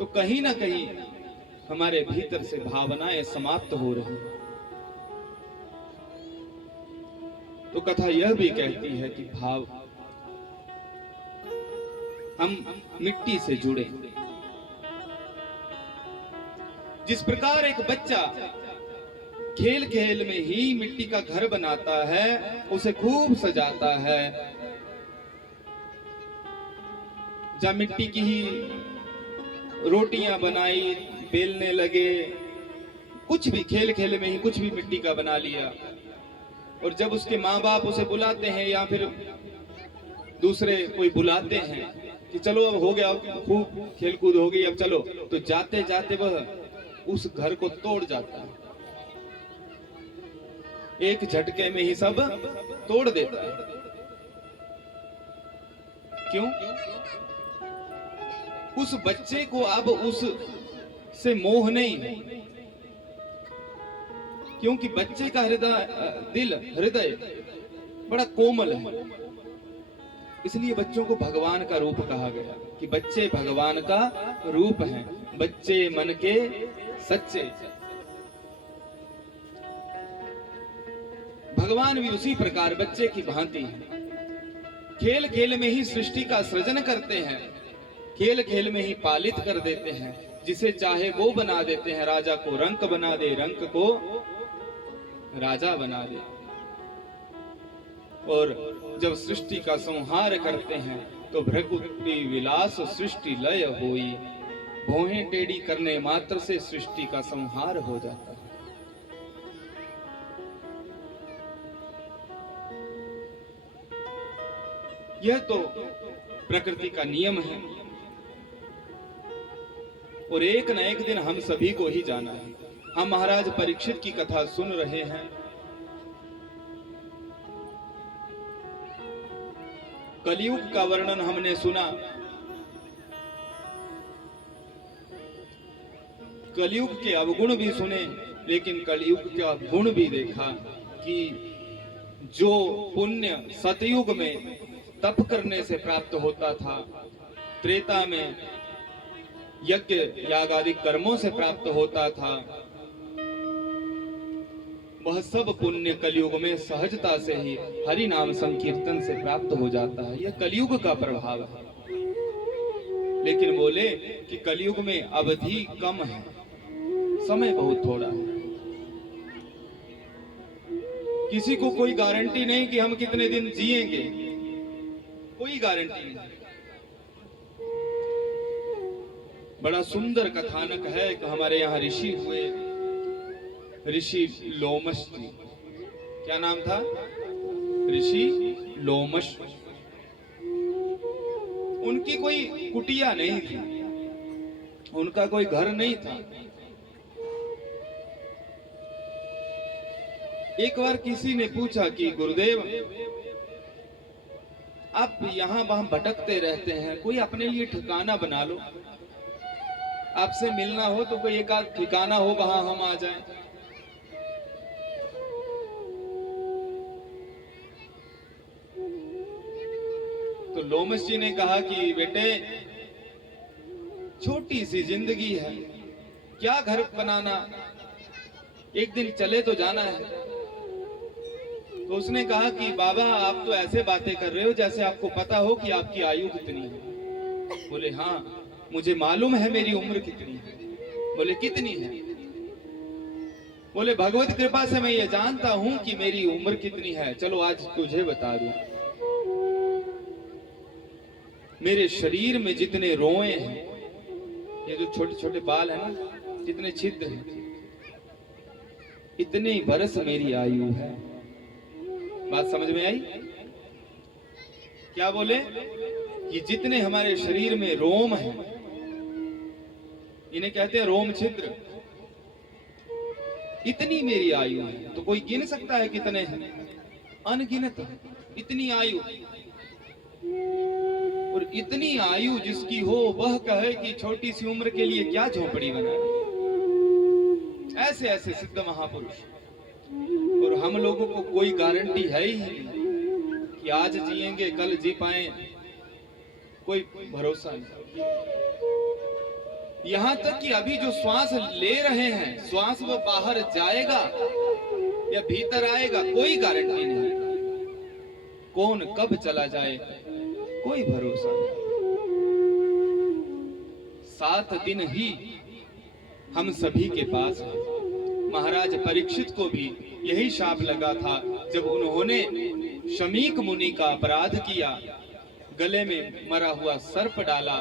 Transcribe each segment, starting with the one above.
तो कहीं ना कहीं हमारे भीतर से भावनाएं समाप्त हो रही। तो कथा यह भी कहती है कि भाव, हम मिट्टी से जुड़े। जिस प्रकार एक बच्चा खेल खेल में ही मिट्टी का घर बनाता है, उसे खूब सजाता है, जब मिट्टी की ही रोटियां बनाई, बेलने लगे, कुछ भी खेल खेल में ही कुछ भी मिट्टी का बना लिया। और जब उसके माँ बाप उसे बुलाते हैं या फिर दूसरे कोई बुलाते हैं कि चलो अब हो गया, खूब खेल कूद हो गई, अब चलो, तो जाते जाते वह उस घर को तोड़ जाता है, एक झटके में ही सब तोड़ देता है। क्यों? उस बच्चे को अब उस से मोह नहीं है, क्योंकि बच्चे का हृदय बड़ा कोमल है। इसलिए बच्चों को भगवान का रूप कहा गया कि बच्चे भगवान का रूप हैं, बच्चे मन के सच्चे। भगवान भी उसी प्रकार बच्चे की भांति है। खेल खेल में ही सृष्टि का सृजन करते हैं, खेल खेल में ही पालित कर देते हैं, जिसे चाहे वो बना देते हैं। राजा को रंक बना दे, रंक को राजा बना दे। और जब सृष्टि का संहार करते हैं तो भृगुति विलास सृष्टि लय होई, भौहें टेढ़ी करने मात्र से सृष्टि का संहार हो जाता है। यह तो प्रकृति का नियम है और एक न एक दिन हम सभी को ही जाना है। हम महाराज परीक्षित की कथा सुन रहे हैं। कलयुग का वर्णन हमने सुना, कलयुग के अवगुण भी सुने, लेकिन कलयुग का गुण भी देखा कि जो पुण्य सतयुग में तप करने से प्राप्त होता था, त्रेता में यज्ञ याग आदि कर्मों से प्राप्त होता था, वह सब पुण्य कलयुग में सहजता से ही हरि नाम संकीर्तन से प्राप्त हो जाता है। यह कलयुग का प्रभाव है। लेकिन बोले कि कलयुग में अवधि कम है, समय बहुत थोड़ा है। किसी को कोई गारंटी नहीं कि हम कितने दिन जिएंगे, कोई गारंटी नहीं। बड़ा सुंदर कथानक है कि हमारे यहाँ ऋषि हुए, ऋषि लोमश जी। क्या नाम था? ऋषि लोमश। उनकी कोई कुटिया नहीं थी, उनका कोई घर नहीं था। एक बार किसी ने पूछा कि गुरुदेव, आप यहाँ वहां भटकते रहते हैं, कोई अपने लिए ठिकाना बना लो, आपसे मिलना हो तो कोई एक आध ठिकाना हो, वहां हम आ जाएं। तो लोमश जी ने कहा कि बेटे, छोटी सी जिंदगी है, क्या घर बनाना, एक दिन चले तो जाना है। तो उसने कहा कि बाबा, आप तो ऐसे बातें कर रहे हो जैसे आपको पता हो कि आपकी आयु कितनी है। बोले हाँ, मुझे मालूम है मेरी उम्र कितनी है। बोले कितनी है? बोले भगवत कृपा से मैं ये जानता हूं कि मेरी उम्र कितनी है। चलो आज तुझे बता दूं। मेरे शरीर में जितने रोए हैं, ये जो छोटे छोटे बाल है ना, जितने छिद्र हैं, इतने बरस मेरी आयु है। बात समझ में आई? क्या बोले? कि जितने हमारे शरीर में रोम हैं, इन्हें कहते हैं रोम छिद्र, इतनी मेरी आयु है। तो कोई गिन सकता है कितने हैं? अनगिनत। इतनी आयु, और इतनी आयु जिसकी हो वह कहे कि छोटी सी उम्र के लिए क्या झोपड़ी बनानी। ऐसे ऐसे सिद्ध महापुरुष। और हम लोगों को कोई गारंटी है ही नहीं कि आज जिएंगे कल जी पाए, कोई भरोसा नहीं। यहाँ तक कि अभी जो श्वास ले रहे हैं, श्वास वो बाहर जाएगा या भीतर आएगा, कोई गारंटी नहीं। कौन कब चला जाए, कोई भरोसा नहीं। 7 दिन ही हम सभी के पास है। महाराज परीक्षित को भी यही शाप लगा था जब उन्होंने शमीक मुनि का अपराध किया, गले में मरा हुआ सर्प डाला,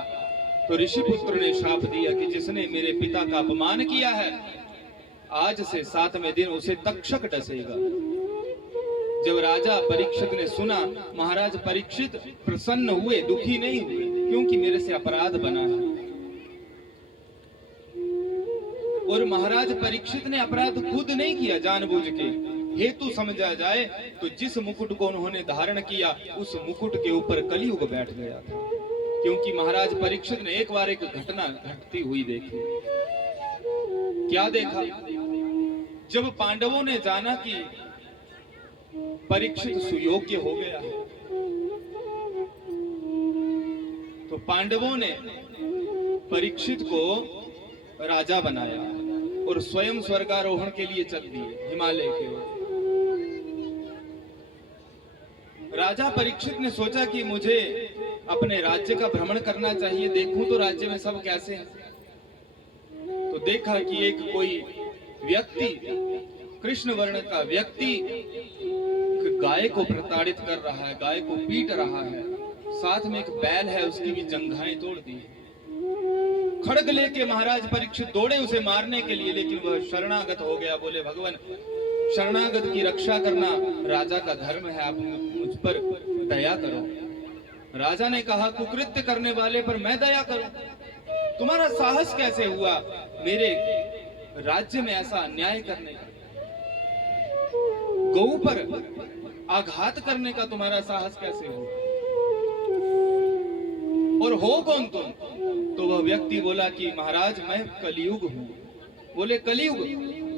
तो ऋषिपुत्र ने शाप दिया कि जिसने मेरे पिता का अपमान किया है, आज से 7वें दिन उसे तक्षक डसेगा। जब राजा परीक्षित ने सुना, महाराज परीक्षित प्रसन्न हुए, दुखी नहीं हुए, क्योंकि मेरे से अपराध बना है। और महाराज परीक्षित ने अपराध खुद नहीं किया, जानबूझ के हेतु समझा जाए तो जिस मुकुट को उन्होंने धारण किया, उस मुकुट के ऊपर कलियुग बैठ गया था। क्योंकि महाराज परीक्षित ने एक बार एक घटना घटती हुई देखी। क्या देखा? जब पांडवों ने जाना कि परीक्षित सुयोग्य हो गया है, तो पांडवों ने परीक्षित को राजा बनाया और स्वयं स्वर्गारोहण के लिए चल दिए हिमालय के ओर। राजा परीक्षित ने सोचा कि मुझे अपने राज्य का भ्रमण करना चाहिए, देखूं तो राज्य में सब कैसे हैं। तो देखा कि एक कोई व्यक्ति, कृष्ण वर्ण का व्यक्ति, गाय को प्रताड़ित कर रहा है, गाय को पीट रहा है, साथ में एक बैल है, उसकी भी जंघाएं तोड़ दी। खड्ग लेके महाराज परीक्षित दौड़े उसे मारने के लिए, लेकिन वह शरणागत हो गया। बोले, भगवान, शरणागत की रक्षा करना राजा का धर्म है, आप मुझ पर दया करो। राजा ने कहा, कुकृत्य करने वाले पर मैं दया करूं? तुम्हारा साहस कैसे हुआ मेरे राज्य में ऐसा अन्याय करने का? गौ पर आघात करने का तुम्हारा साहस कैसे हुआ? और हो कौन तुम? तो वह व्यक्ति बोला कि महाराज, मैं कलियुग हूं। बोले, कलियुग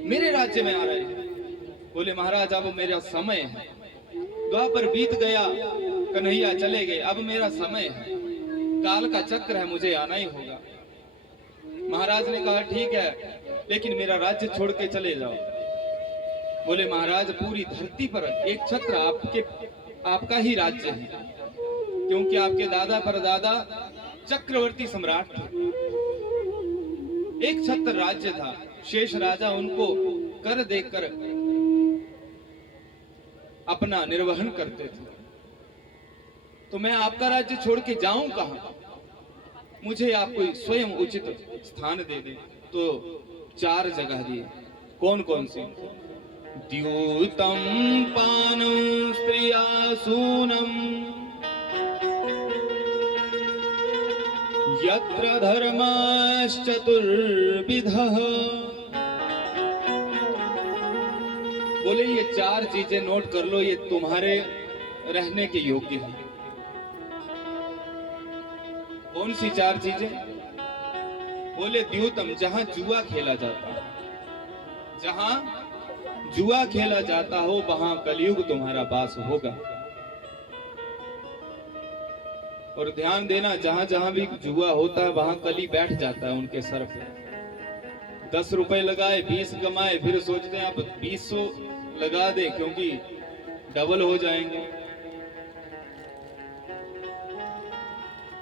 मेरे राज्य में आ रहे हैं? बोले, महाराज, अब मेरा समय है, द्वापर बीत गया, कन्हैया चले गए, अब मेरा समय है, काल का चक्र है, मुझे आना ही होगा। महाराज ने कहा, ठीक है, लेकिन मेरा राज्य छोड़ के चले जाओ। बोले, महाराज, पूरी धरती पर एक छत्र आपका ही राज्य है, क्योंकि आपके दादा परदादा चक्रवर्ती सम्राट थे। एक छत्र राज्य था, शेष राजा उनको कर देकर अपना निर्वहन करते थे। तो मैं आपका राज्य छोड़ के जाऊं कहां? मुझे आप कोई स्वयं उचित स्थान दे दे। तो 4 जगह दिए। कौन कौन सी? द्यूतम पानं स्त्रियासूनम यत्र धर्मश्चतुर्विधः। बोले, ये 4 चीजें नोट कर लो, ये तुम्हारे रहने के योग्य है। कौन सी 4 चीजें? बोले, द्यूतम, जहां जुआ खेला जाता है, जहां जुआ खेला जाता हो वहां कलियुग तुम्हारा वास होगा। और ध्यान देना, जहां जहां भी जुआ होता है वहां कली बैठ जाता है उनके सर पे। 10 रुपए लगाए, 20 कमाए, फिर सोचते हैं आप 200 लगा दे क्योंकि डबल हो जाएंगे।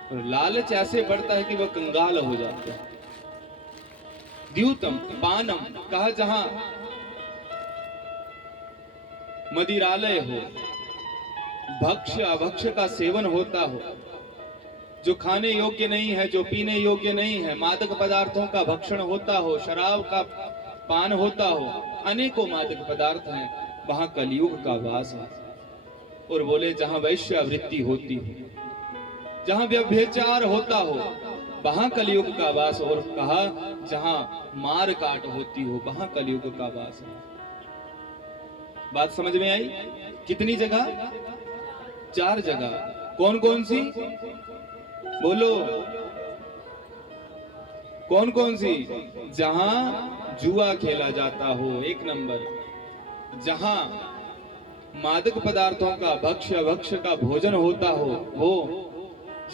और लालच ऐसे बढ़ता है कि वह कंगाल हो जाते हैं। द्यूतम पानम, कहा जहां मदिरालय हो, भक्ष्य अभक्ष्य का सेवन होता हो, जो खाने योग्य नहीं है, जो पीने योग्य नहीं है, मादक पदार्थों का भक्षण होता हो, शराब का पान होता हो, अनेकों मादक पदार्थ हैं, वहां कलियुग का वास है। और बोले, जहां वैश्यावृत्ति होती हो, जहां व्यभिचार होता हो, वहां कलियुग का वास। और कहा, जहां मार काट होती हो, वहां कलियुग का वास है। बात समझ में आई? कितनी जगह? 4 जगह। कौन कौन सी? बोलो, कौन कौन सी? जहां जुआ खेला जाता हो, 1 नंबर। जहां मादक पदार्थों का भक्ष्य भक्ष्य का भोजन होता हो वो,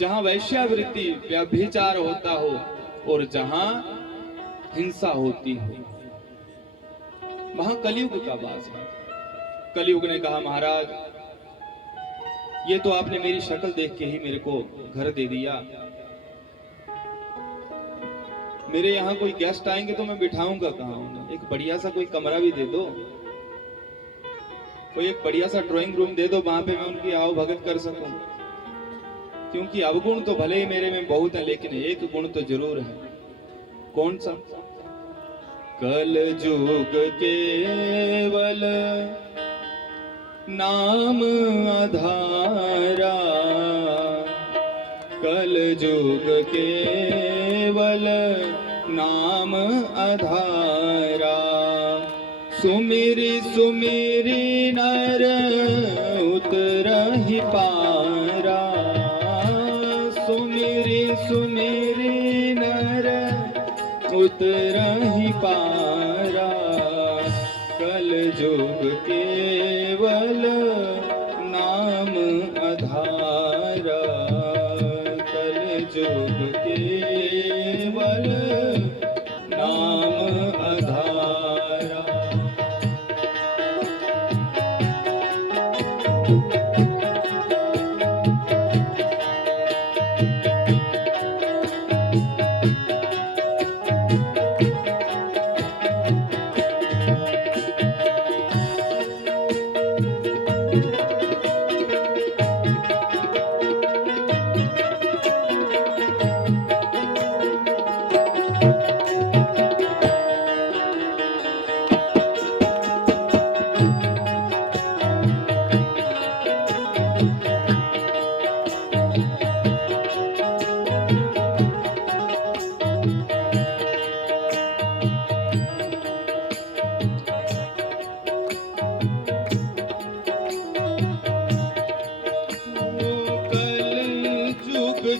जहां वैश्यावृत्ति व्यभिचार होता हो और जहां हिंसा होती हो वहां कलयुग का वास है। कलयुग ने कहा, महाराज ये तो आपने मेरी शक्ल देख के ही मेरे को घर दे दिया, मेरे यहाँ कोई गेस्ट आएंगे तो मैं बिठाऊंगा कहाँ उन्हें? एक बढ़िया सा कोई कमरा भी दे दो, कोई एक बढ़िया सा ड्राइंग रूम दे दो, वहां पे मैं उनकी आओ भगत कर सकूं। क्योंकि अवगुण तो भले ही मेरे में बहुत है, लेकिन एक गुण तो जरूर है। कौन सा? कल जुग केवल नाम आधारा, कल जुग केवल नाम आधारा, सुमिरी सुमिरी नर उतरहि पारा, सुमिरी सुमिरी नर उतरहि पारा, कल जुग केवल नाम आधारा, कल जुग केवल नाम आधारा।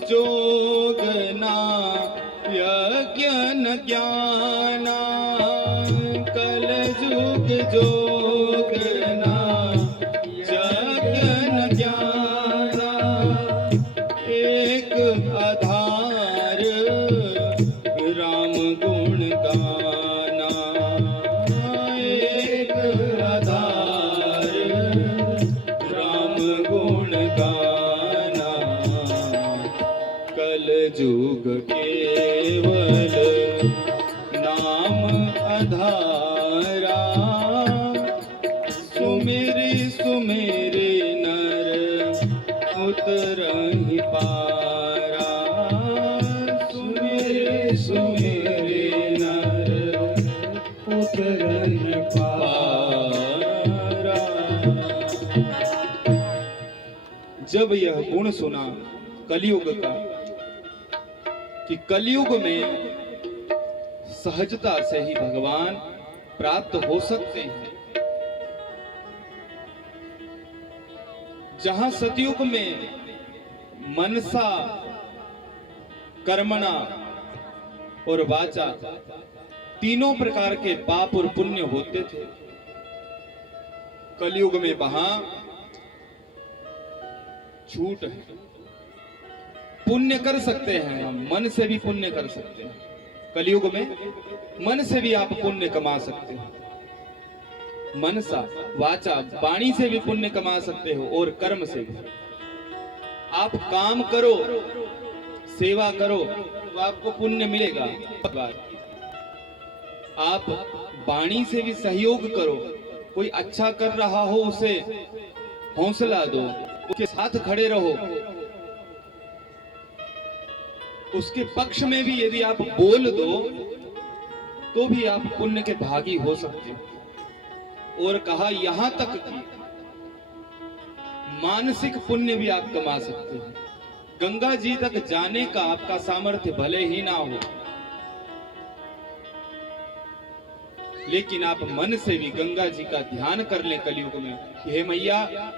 जोगना यज्ञ न ज्ञाना, कल जुग जोगना यज्ञ न ज्ञाना, एक आधार राम गुण गाना, एक आधार राम गुण गाना, कल जुग केवल नाम आधारा, सुमेरे सुमेरे नर उतरहि पारा, सुमेरे सुमेरे नर उतरहि पारा। जब यह गुण सुना कलयुग का कि कलयुग में सहजता से ही भगवान प्राप्त हो सकते हैं, जहां सतयुग में मनसा कर्मणा और वाचा तीनों प्रकार के पाप और पुण्य होते थे, कलयुग में वहां छूट है। पुण्य कर सकते हैं हम, मन से भी पुण्य कर सकते हैं। कलयुग में मन से भी आप पुण्य कमा सकते हैं, मनसा वाचा वाणी से भी पुण्य कमा सकते हो, और कर्म से भी। आप काम करो, सेवा करो तो आपको पुण्य मिलेगा। आप वाणी से भी सहयोग करो, कोई अच्छा कर रहा हो उसे हौसला दो, उसके साथ खड़े रहो, उसके पक्ष में भी यदि आप बोल दो तो भी आप पुण्य के भागी हो सकते हो। और कहा यहां तक कि मानसिक पुण्य भी आप कमा सकते हैं। गंगा जी तक जाने का आपका सामर्थ्य भले ही ना हो, लेकिन आप मन से भी गंगा जी का ध्यान कर लें कलयुग में कि हे मैया,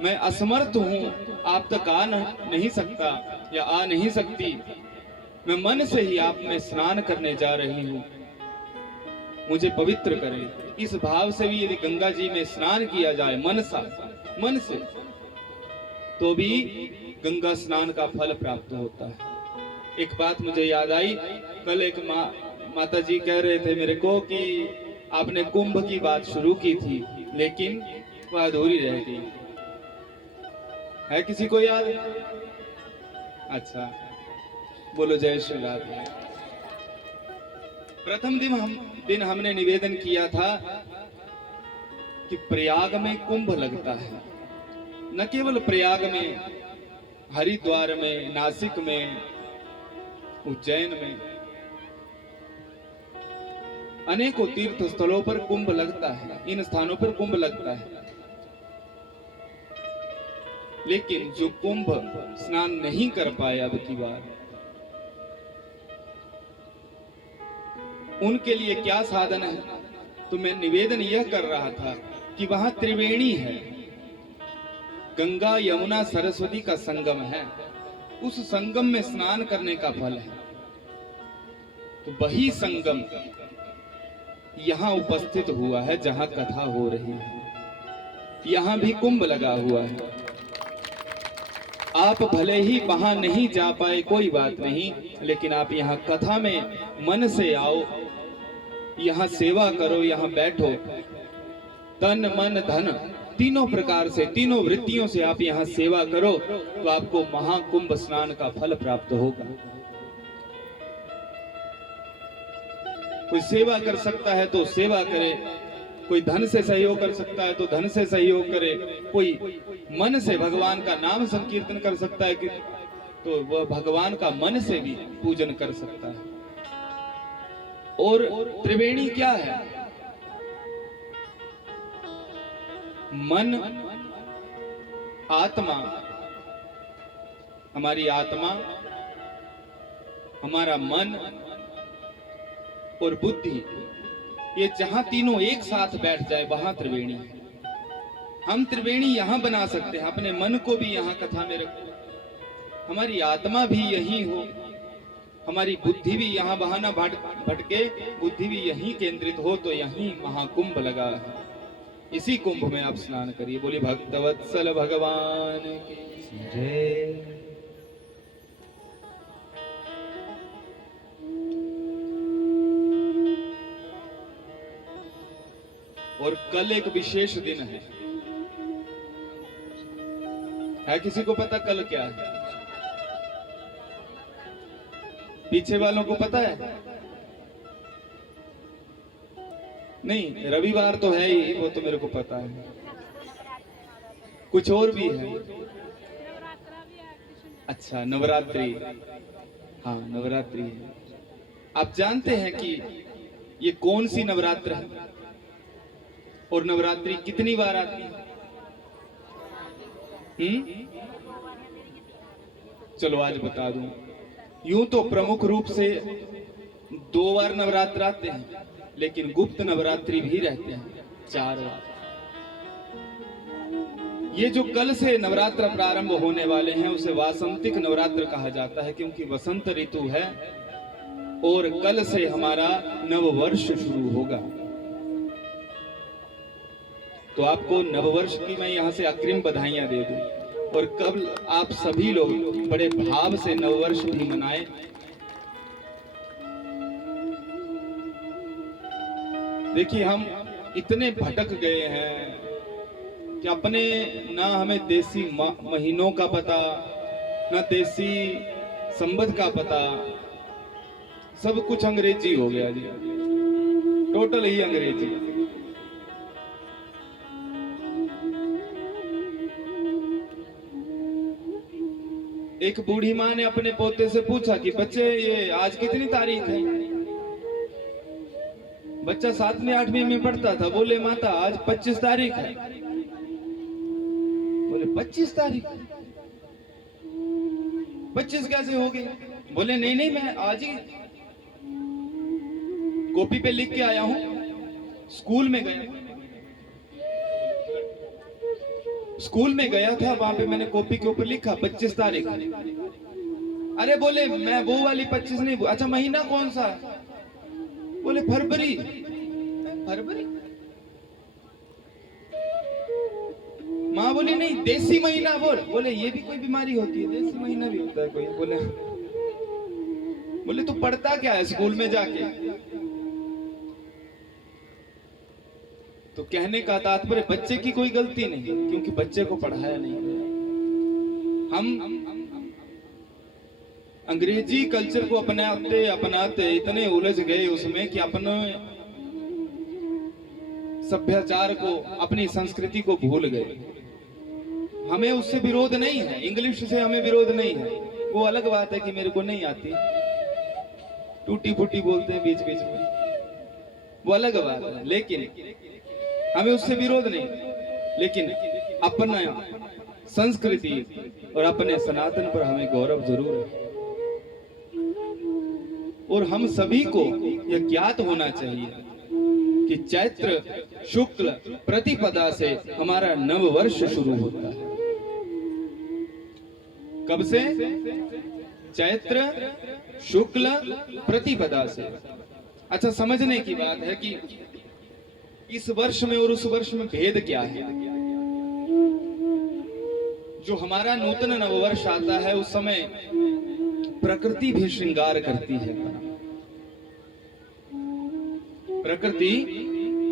मैं असमर्थ हूं, आप तक आ नहीं सकता या आ नहीं सकती, मैं मन से ही आप में स्नान करने जा रही हूं, मुझे पवित्र करें। इस भाव से भी यदि गंगा जी में स्नान किया जाए मन से, तो भी गंगा स्नान का फल प्राप्त होता है। एक बात मुझे याद आई। कल एक माता जी कह रहे थे मेरे को कि आपने कुंभ की बात शुरू की थी लेकिन वह अधूरी रह गई। है किसी को याद? अच्छा, बोलो जय श्री राधे। प्रथम दिन हमने निवेदन किया था कि प्रयाग में कुंभ लगता है। न केवल प्रयाग में, हरिद्वार में, नासिक में, उज्जैन में, अनेकों तीर्थ स्थलों पर कुंभ लगता है। इन स्थानों पर कुंभ लगता है, लेकिन जो कुंभ स्नान नहीं कर पाए अब की बार, उनके लिए क्या साधन है? तो मैं निवेदन यह कर रहा था कि वहां त्रिवेणी है, गंगा यमुना सरस्वती का संगम है। उस संगम में स्नान करने का फल है। तो वही संगम यहां उपस्थित हुआ है जहां कथा हो रही है। यहां भी कुंभ लगा हुआ है। आप भले ही वहां नहीं जा पाए, कोई बात नहीं, लेकिन आप यहाँ कथा में मन से आओ, यहाँ सेवा करो, यहाँ बैठो। तन मन धन तीनों प्रकार से, तीनों वृत्तियों से आप यहाँ सेवा करो तो आपको महाकुंभ स्नान का फल प्राप्त होगा। कोई सेवा कर सकता है तो सेवा करे, कोई धन से सहयोग कर सकता है तो धन से सहयोग करे, कोई मन से भगवान का नाम संकीर्तन कर सकता है कि तो वह भगवान का मन से भी पूजन कर सकता है। और त्रिवेणी क्या है? मन, आत्मा, हमारी आत्मा, हमारा मन और बुद्धि, ये जहां तीनों एक साथ बैठ जाए वहां त्रिवेणी है। हम त्रिवेणी यहां बना सकते हैं, अपने मन को भी यहां कथा में रखो, हमारी आत्मा भी यही हो, हमारी बुद्धि भी यहाँ बहाना भटके, बुद्धि भी यहीं केंद्रित हो, तो यहीं महाकुंभ लगा है। इसी कुंभ में आप स्नान करिए। बोलिए भक्तवत्सल भगवान की जय। और कल एक विशेष दिन है किसी को पता कल क्या है? पीछे वालों को पता है? नहीं, रविवार तो है ही, वो तो मेरे को पता है। कुछ और भी है? अच्छा, नवरात्रि। हाँ, नवरात्रि है। आप जानते हैं कि ये कौन सी नवरात्र है और नवरात्रि कितनी बार आती है? चलो आज बता दूं। यूं तो प्रमुख रूप से 2 बार नवरात्र आते हैं, लेकिन गुप्त नवरात्रि भी रहते हैं 4 बार। ये जो कल से नवरात्र प्रारंभ होने वाले हैं उसे वासंतिक नवरात्र कहा जाता है, क्योंकि वसंत ऋतु है और कल से हमारा नववर्ष शुरू होगा। तो आपको नववर्ष की मैं यहाँ से अग्रिम बधाइयां दे दूं, और कल आप सभी लोग बड़े भाव से नववर्ष भी मनाएं। देखिए, हम इतने भटक गए हैं कि अपने ना हमें देसी महीनों का पता, ना देसी संबंध का पता, सब कुछ अंग्रेजी हो गया जी, टोटल ही अंग्रेजी। एक बूढ़ी माँ ने अपने पोते से पूछा कि बच्चे ये आज कितनी तारीख है? बच्चा 7वीं 8वीं में पढ़ता था। बोले माता आज 25 तारीख है। बोले 25 तारीख? 25 कैसे हो गई? बोले नहीं नहीं, मैं आज ही कॉपी पे लिख के आया हूं। स्कूल में गया था, वहां पे मैंने कॉपी के ऊपर लिखा 25 तारीख। अरे बोले मैं वो वाली 25 नहीं, अच्छा महीना कौन सा? बोले फरवरी। फरवरी? माँ बोली नहीं, देसी महीना बोल। बोले ये भी कोई बीमारी होती है, देसी महीना भी होता है कोई? बोले बोले तू पढ़ता क्या है स्कूल में जाके? तो कहने का तात्पर्य बच्चे की कोई गलती नहीं, क्योंकि बच्चे को पढ़ाया नहीं गया। हम अंग्रेजी कल्चर को अपनाते अपनाते इतने उलझ गए उसमें कि अपने सभ्याचार को, अपनी संस्कृति को भूल गए। हमें उससे विरोध नहीं है, इंग्लिश से हमें विरोध नहीं है। वो अलग बात है कि मेरे को नहीं आती, टूटी फूटी बोलते हैं बीच बीच में, वो अलग बात है। लेकिन हमें उससे विरोध नहीं, लेकिन अपना संस्कृति और अपने सनातन पर हमें गौरव जरूर है। और हम सभी को यह ज्ञात होना चाहिए कि चैत्र शुक्ल प्रतिपदा से हमारा नव वर्ष शुरू होता है। कब से? चैत्र शुक्ल प्रतिपदा से। अच्छा, समझने की बात है कि इस वर्ष में और उस वर्ष में भेद क्या है। जो हमारा नूतन नववर्ष आता है उस समय प्रकृति भी श्रृंगार करती है। प्रकृति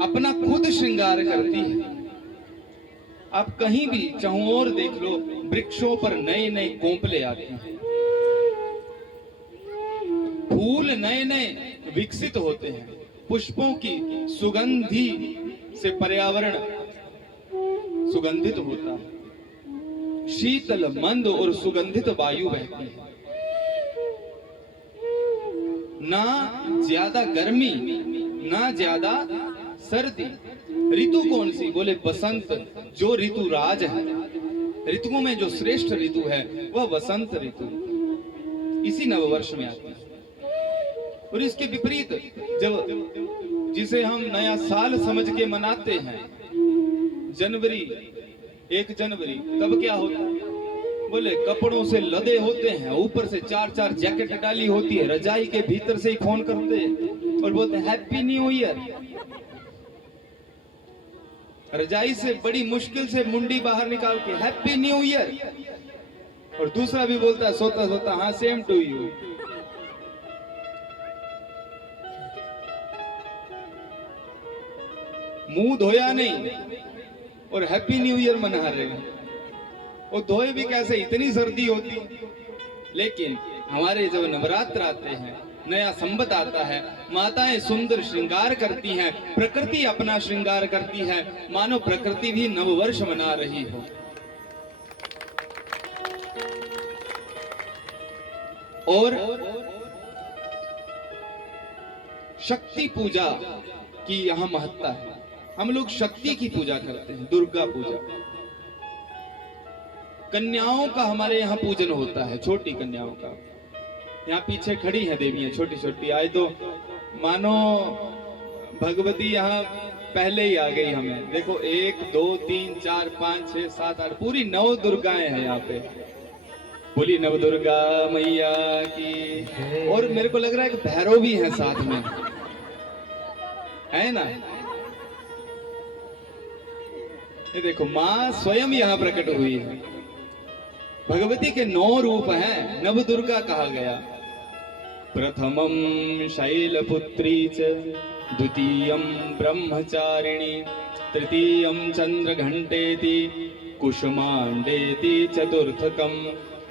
अपना खुद श्रृंगार करती है। आप कहीं भी चहुओर देख लो, वृक्षों पर नए नए कोंपले आते हैं, फूल नए नए विकसित होते हैं, पुष्पों की सुगंधी से पर्यावरण सुगंधित होता है, शीतल मंद और सुगंधित वायु बहती है। ना ज्यादा गर्मी ना ज्यादा सर्दी। ऋतु कौन सी? बोले बसंत, जो ऋतु राज है। ऋतुओं में जो श्रेष्ठ ऋतु है वह वसंत ऋतु इसी नववर्ष में आती है। और इसके विपरीत जब जिसे हम नया साल समझ के मनाते हैं, जनवरी 1 जनवरी, तब क्या होता है? बोले कपड़ों से लदे होते हैं, ऊपर से 4-4 जैकेट डाली होती है, रजाई के भीतर से ही फोन करते हैं और बोलते हैं हैप्पी न्यू ईयर। रजाई से बड़ी मुश्किल से मुंडी बाहर निकाल के हैप्पी न्यू ईयर, और दूसरा भी बोलता है सोता सोता हाँ सेम टू यू। मुंह धोया नहीं और हैप्पी न्यू ईयर मना रहे हैं। और धोए भी कैसे, इतनी सर्दी होती। लेकिन हमारे जब नवरात्र आते हैं, नया संबत आता है, माताएं सुंदर श्रृंगार करती हैं, प्रकृति अपना श्रृंगार करती है, मानो प्रकृति भी नववर्ष मना रही हो। और शक्ति पूजा की यहां महत्ता है। हम लोग शक्ति की पूजा करते हैं, दुर्गा पूजा। कन्याओं का हमारे यहाँ पूजन होता है, छोटी कन्याओं का। यहाँ पीछे खड़ी हैं देवियां छोटी छोटी, आए तो मानो भगवती यहाँ पहले ही आ गई हमें। देखो 1 2 3 4 5 6 7 8 पूरी 9 दुर्गाएं हैं यहाँ पे। बोली नव दुर्गा मैया की। और मेरे को लग रहा है कि भैरव भी हैं साथ में, है ना? ये देखो माँ स्वयं यहाँ प्रकट हुई है। भगवती के 9 रूप हैं, नव दुर्गा कहा गया। प्रथमं शैलपुत्री च, द्वितीयं ब्रह्मचारिणी, तृतीयं चंद्रघंटेति, कुसुमांडेति, चतुर्थकं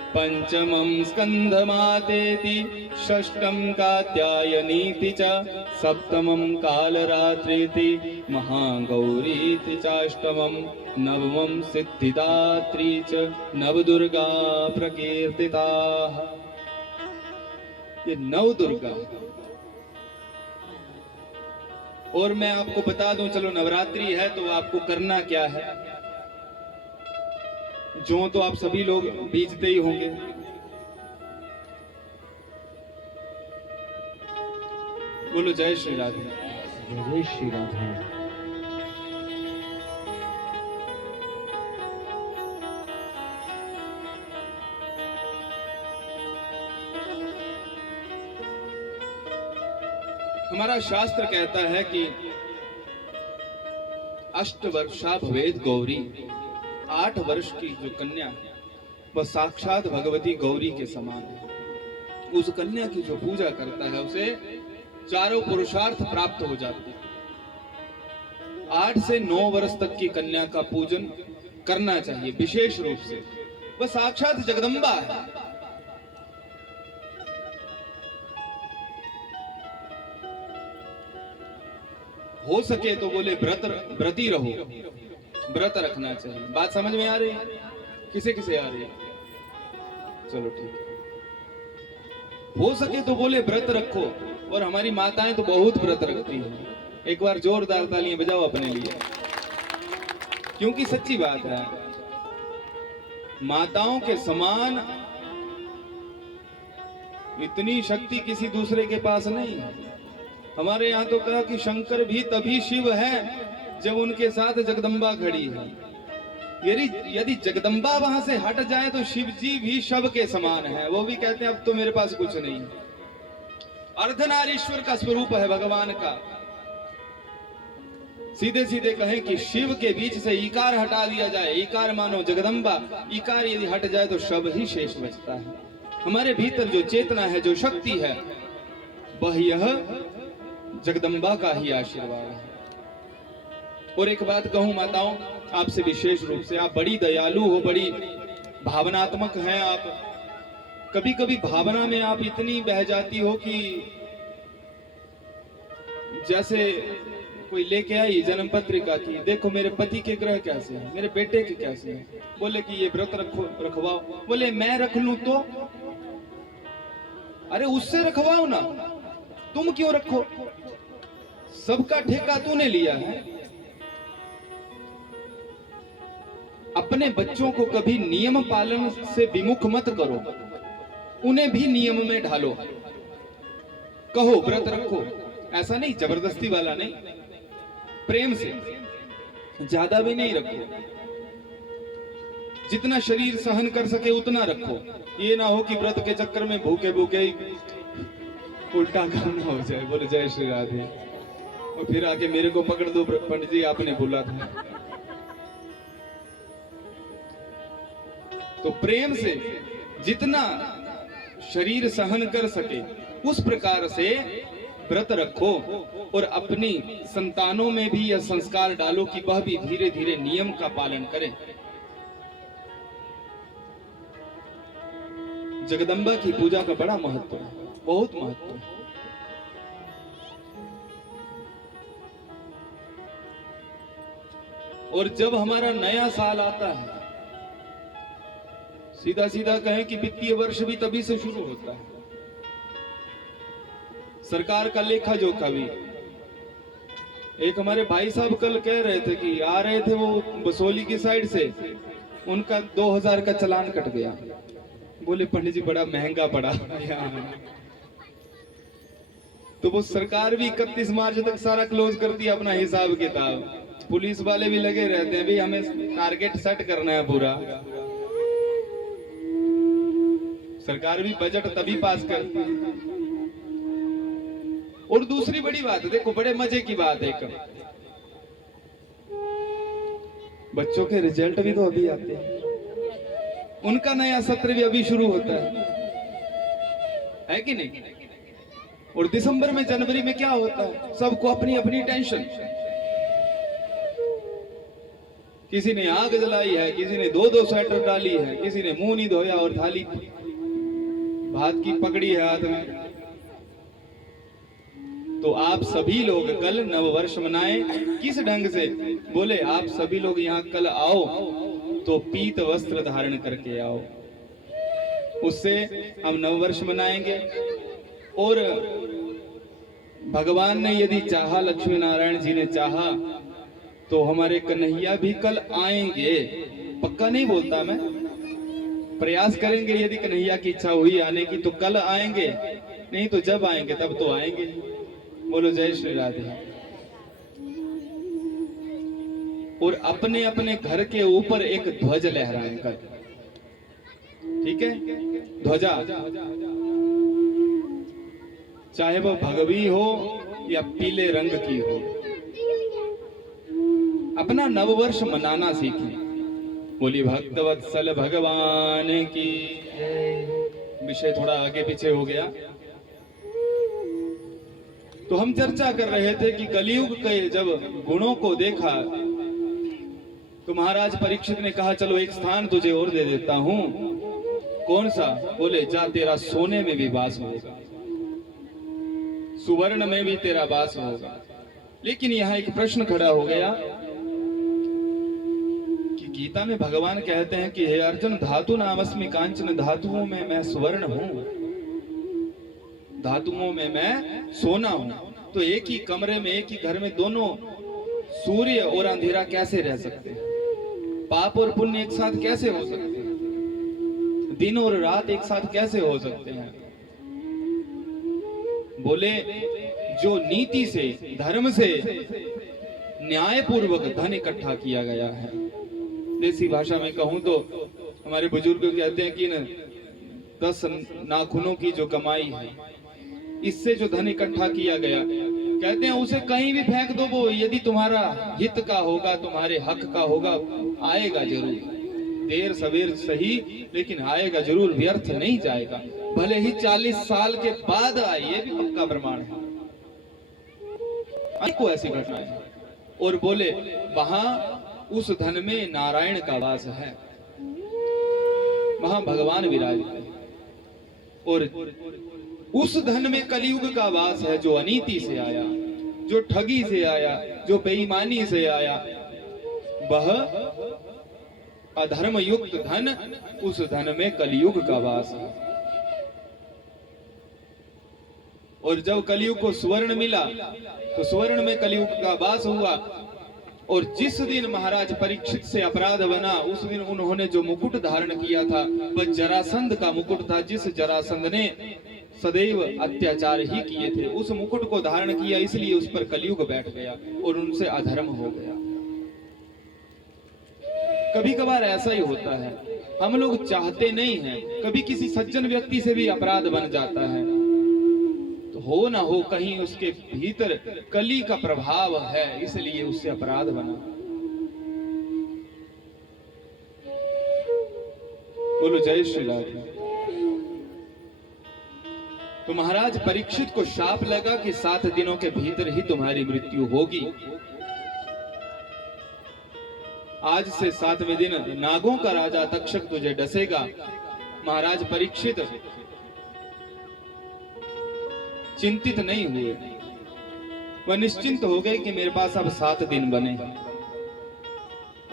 पंचमं स्कंधमातेति, षष्ठं कात्यायनीति च, सप्तमं कालरात्रीति, महागौरीति चाष्टमं, नवमं सिद्धिदात्री च, नवदुर्गा प्रकीर्तिताः। ये 9 दुर्गा। और मैं आपको बता दूं, चलो नवरात्रि है तो आपको करना क्या है। जो तो आप सभी लोग बीजते ही होंगे। बोलो जय श्री राधे। जय श्री राधे। हमारा शास्त्र कहता है कि 8 वर्षा भवेद गौरी। 8 वर्ष की जो कन्या है वह साक्षात भगवती गौरी के समान है। उस कन्या की जो पूजा करता है उसे चारों पुरुषार्थ प्राप्त हो जाते हैं। 8 से 9 वर्ष तक की कन्या का पूजन करना चाहिए विशेष रूप से। वह साक्षात जगदम्बा है। हो सके तो बोले व्रती रहो, व्रत रखना चाहिए। बात समझ में आ रही है? किसे किसे आ रही है? चलो ठीक है। हो सके तो बोले व्रत रखो, और हमारी माताएं तो बहुत व्रत रखती हैं। एक बार जोरदार तालियां बजाओ अपने लिए, क्योंकि सच्ची बात है, माताओं के समान इतनी शक्ति किसी दूसरे के पास नहीं है। हमारे यहाँ तो कहा कि शंकर भी तभी शिव है जब उनके साथ जगदम्बा खड़ी है। यदि जगदम्बा वहां से हट जाए तो शिव जी भी शव के समान है। वो भी कहते हैं अब तो मेरे पास कुछ नहीं है। अर्धनारीश्वर का स्वरूप है भगवान का। सीधे सीधे कहें कि शिव के बीच से ईकार हटा दिया जाए, ईकार मानो जगदम्बा, ईकार यदि हट जाए तो शव ही शेष बचता है। हमारे भीतर जो चेतना है, जो शक्ति है, वह यह जगदम्बा का ही आशीर्वाद है। और एक बात कहूं माताओं, आपसे विशेष रूप से, आप बड़ी दयालु हो, बड़ी भावनात्मक हैं आप। कभी कभी भावना में आप इतनी बह जाती हो कि जैसे कोई लेके आई जन्म पत्रिका की, देखो मेरे पति के ग्रह कैसे हैं, मेरे बेटे के कैसे हैं। बोले कि ये व्रत रखवाओ। बोले मैं रख लूं तो? अरे उससे रखवाओ ना, तुम क्यों रखो? सबका ठेका तूने लिया है। अपने बच्चों को कभी नियम पालन से विमुख मत करो, उन्हें भी नियम में ढालो। कहो व्रत रखो, ऐसा नहीं, जबरदस्ती वाला नहीं, प्रेम से, ज्यादा भी नहीं रखो। जितना शरीर सहन कर सके उतना रखो। ये ना हो कि व्रत के चक्कर में भूखे भूखे उल्टा काम ना हो जाए। बोले जय श्री राधे, और फिर आके मेरे को पकड़ दो, पंडित जी आपने बोला था। तो प्रेम से जितना शरीर सहन कर सके उस प्रकार से व्रत रखो, और अपनी संतानों में भी यह संस्कार डालो कि वह भी धीरे धीरे नियम का पालन करें। जगदम्बा की पूजा का बड़ा महत्व है, बहुत महत्व है। और जब हमारा नया साल आता है, सीधा सीधा कहें कि वित्तीय वर्ष भी तभी से शुरू होता है। सरकार का लेखा जोखा भी। एक हमारे भाई साहब कल कह रहे थे कि आ रहे थे वो बसोली की साइड से, उनका 2000 का चालान कट गया। बोले पंडित जी बड़ा महंगा पड़ा। तो वो सरकार भी 31 मार्च तक सारा क्लोज कर दिया अपना हिसाब किताब। पुलिस वाले भी लगे रहते हैं, भाई हमें टारगेट सेट करना है पूरा। सरकार भी बजट तभी पास करती है। और दूसरी बड़ी बात है, देखो बड़े मजे की बात है, बच्चों के रिजल्ट भी तो अभी आते हैं, उनका नया सत्र भी अभी शुरू होता है कि नहीं? और दिसंबर में, जनवरी में क्या होता है, सबको अपनी अपनी टेंशन। किसी ने आग जलाई है, किसी ने 2-2 स्वेटर डाली है, किसी ने मुंह नहीं धोया और थाली भात की पकड़ी है हाथ में। तो आप सभी लोग कल नववर्ष मनाएं। किस ढंग से? बोले आप सभी लोग यहाँ कल आओ तो पीत वस्त्र धारण करके आओ, उससे हम नववर्ष मनाएंगे। और भगवान ने यदि चाहा, लक्ष्मी नारायण जी ने चाहा, तो हमारे कन्हैया भी कल आएंगे। पक्का नहीं बोलता मैं, प्रयास करेंगे। यदि कन्हैया की इच्छा हुई आने की तो कल आएंगे, नहीं तो जब आएंगे तब तो आएंगे। बोलो जय श्री राधे। और अपने अपने घर के ऊपर एक ध्वज लहराएं कल, ठीक है? ध्वजा, चाहे वो भगवी हो या पीले रंग की हो, अपना नववर्ष मनाना सीखें। बोली भक्तवत्सल भगवान की, विषय थोड़ा आगे पीछे हो गया। तो हम चर्चा कर रहे थे कि कलयुग के जब गुणों को देखा तो महाराज परीक्षित ने कहा चलो एक स्थान तुझे और दे देता हूं। कौन सा? बोले जा तेरा सोने में भी वास होगा, सुवर्ण में भी तेरा वास होगा। लेकिन यहां एक प्रश्न खड़ा हो गया कि गीता में भगवान कहते हैं कि हे अर्जुन धातु नामस्मि कांचन, धातुओं में मैं सुवर्ण हूं, धातुओं में मैं सोना हूं। तो एक ही कमरे में, एक ही घर में दोनों सूर्य और अंधेरा कैसे रह सकते हैं? पाप और पुण्य एक साथ कैसे हो सकते हैं? दिन और रात एक साथ कैसे हो सकते हैं? बोले जो नीति से, धर्म से, न्याय पूर्वक धन इकट्ठा किया गया है। देसी भाषा में कहूं तो हमारे बुजुर्ग कहते हैं कि 10 नाखूनों की जो कमाई है, इससे जो धन इकट्ठा किया गया, कहते हैं उसे कहीं भी फेंक दो, वो यदि तुम्हारा हित का होगा, तुम्हारे हक का होगा, आएगा जरूर। देर सवेर सही, लेकिन आएगा जरूर, व्यर्थ नहीं जाएगा। भले ही 40 साल के बाद आए, ये भी पक्का प्रमाण है। अनेकों ऐसी घटनाएं हैं। और बोले वहां उस धन में नारायण का वास है, वहां भगवान विराजते हैं। और उस धन में कलयुग का वास है, जो अनीति से आया, जो ठगी से आया, जो बेईमानी से आया, वह अधर्म युक्त धन, उस धन में कलयुग का वास है। और जब कलयुग को सुवर्ण मिला तो सुवर्ण में कलयुग का वास हुआ। और जिस दिन महाराज परीक्षित से अपराध बना, उस दिन उन्होंने जो मुकुट धारण किया था वह जरासंध का मुकुट था, जिस जरासंध ने सदैव अत्याचार ही किए थे। उस मुकुट को धारण किया, इसलिए उस पर कलयुग बैठ गया और उनसे अधर्म हो गया। कभी कभार ऐसा ही होता है, हम लोग चाहते नहीं हैं, कभी किसी सज्जन व्यक्ति से भी अपराध बन जाता है, तो हो ना हो कहीं उसके भीतर कली का प्रभाव है, इसलिए उससे अपराध बना। बोलो जय श्री राधे। तो महाराज परीक्षित को शाप लगा कि 7 दिनों के भीतर ही तुम्हारी मृत्यु होगी। आज से 7वें दिन नागों का राजा तक्षक तुझे डसेगा। महाराज परीक्षित चिंतित नहीं हुए, वह निश्चिंत हो गए कि मेरे पास अब 7 दिन बने।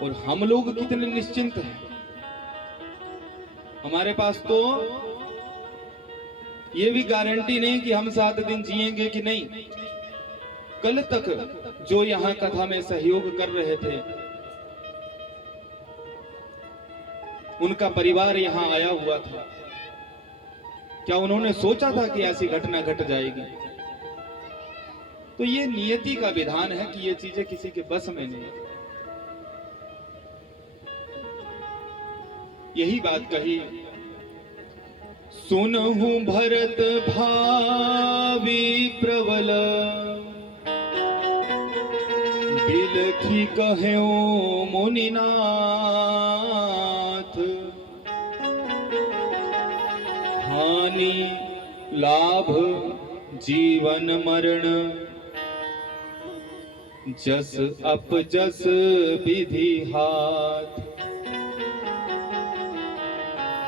और हम लोग कितने निश्चिंत हैं, हमारे पास तो ये भी गारंटी नहीं कि हम 7 दिन जिएंगे कि नहीं। कल तक जो यहाँ कथा में सहयोग कर रहे थे, उनका परिवार यहाँ आया हुआ था, क्या उन्होंने सोचा था कि ऐसी घटना घट जाएगी? तो ये नियति का विधान है कि ये चीजें किसी के बस में नहीं। यही बात कही, सुनहु भरत भावी प्रबल, बिलखी कह्यो मुनिनाथ, हानि लाभ जीवन मरण, जस अपजस विधि हाथ।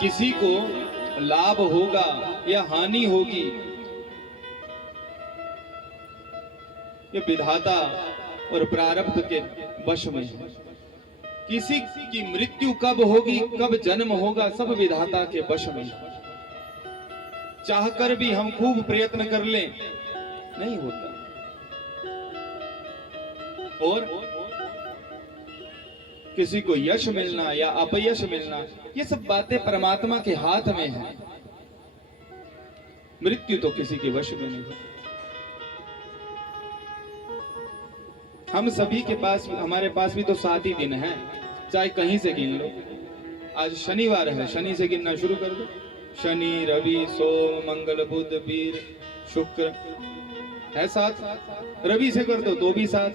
किसी को लाभ होगा या हानि होगी, ये विधाता और प्रारब्ध के वश में है। किसी की मृत्यु कब होगी, कब जन्म होगा, सब विधाता के वश में है। चाहकर भी हम खूब प्रयत्न कर लें, नहीं होता। और किसी को यश मिलना या अपयश मिलना, ये सब बातें परमात्मा के हाथ में है। मृत्यु तो किसी के वश में नहीं। हम सभी के पास, हमारे पास भी तो 7 ही दिन हैं, चाहे कहीं से गिन लो। आज शनिवार है, शनि से गिनना शुरू कर दो। शनि, रवि, सोम, मंगल, बुध, वीर, शुक्र है 7। रवि से कर दो तो भी 7,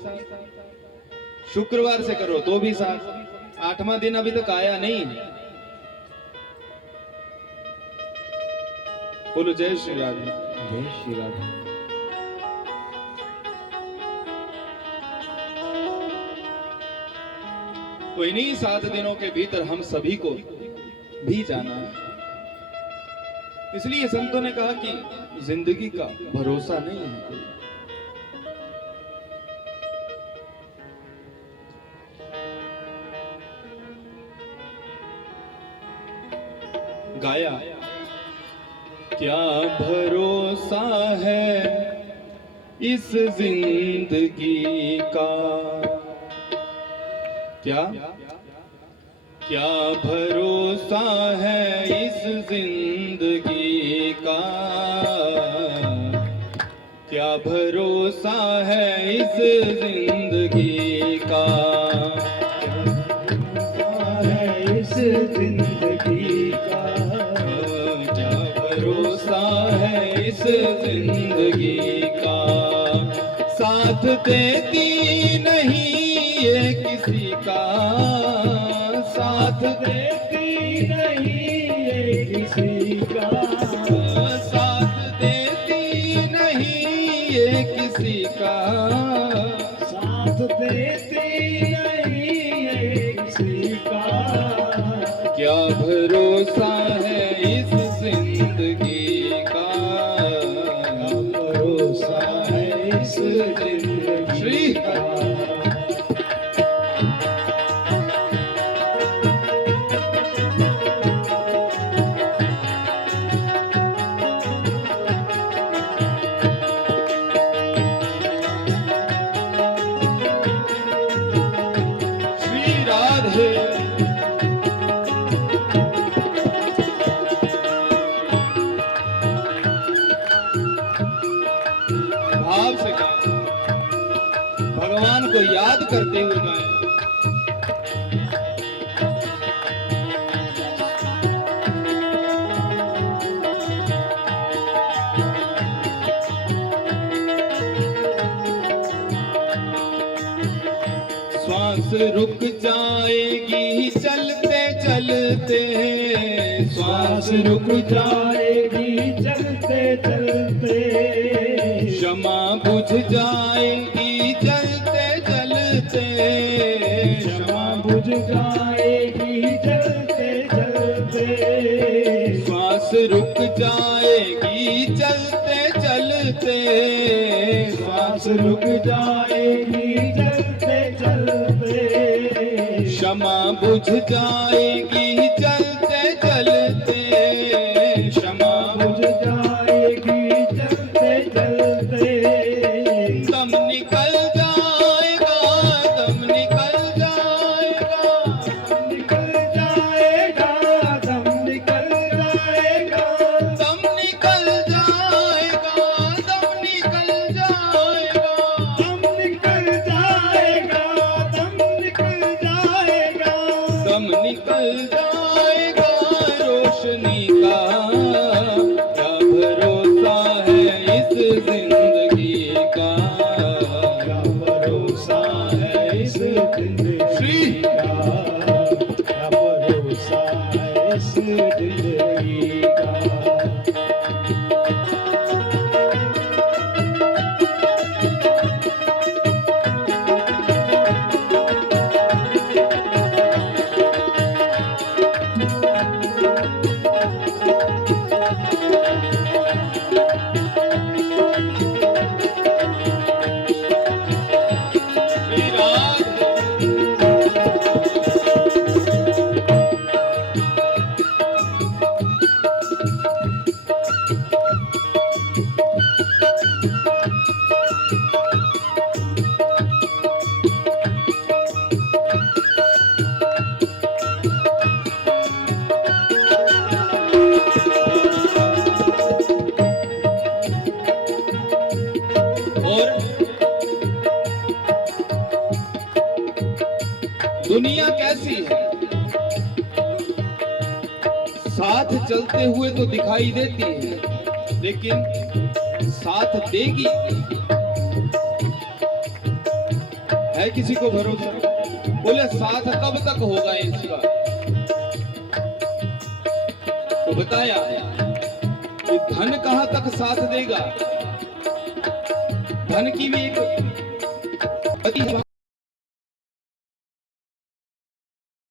शुक्रवार से करो तो भी 7। 8वां दिन अभी तक आया नहीं है। बोलो जय श्री राधे। जय श्री राधे। तो इन्हीं 7 दिनों के भीतर हम सभी को भी जाना है। इसलिए संतों ने कहा कि जिंदगी का भरोसा नहीं है कोई। गाया क्या भरोसा है इस जिंदगी का, क्या क्या भरोसा है इस जिंदगी का, क्या भरोसा है इस जिंदगी का, है इस जिंदगी का, क्या भरोसा है इस जिंदगी का। साथ देती नहीं ये किसी का, साथ देती नहीं ये किसी का, साथ देती नहीं ये किसी का, साथ देती नहीं ये किसी का। क्या भरोसा है इस जिंदगी का, भरोसा है इस जिंदगी का। श्री राधे। भाव से गाएं, भगवान को याद करते हुए गाएं। श्वास रुक जाएगी चलते चलते, श्वास रुक जाएगी चलते चलते, क्षमा बुझ जाएगी चलते चलते, क्षमा बुझ जाएगी चलते चलते, श्वास रुक जाएगी चलते चलते, श्वास रुक जाएगी चलते चलते, क्षमा बुझ जाएगी चलते चलते, क्षमा बुझ जाएगी चलते चलते, दम निकल जाएगा, दम निकल जाएगा, निकल जाएगा, दम निकल जाएगा, दम निकल जाएगा, दम निकल जाएगा, दम निकल जाएगा, दम निकल जाएगा, दम निकल जाएगा रोशनी का। क्या भरोसा है इस जिंदगी का, क्या भरोसा है इस जिंदगी का, क्या भरोसा है इस जिंदगी का। श्री राधे। और दुनिया कैसी है, साथ चलते हुए तो दिखाई देती है, लेकिन साथ देगी है किसी को भरोसा? बोले साथ कब तक होगा इसका? तो बताया कि धन कहाँ तक साथ देगा। धन की भी एक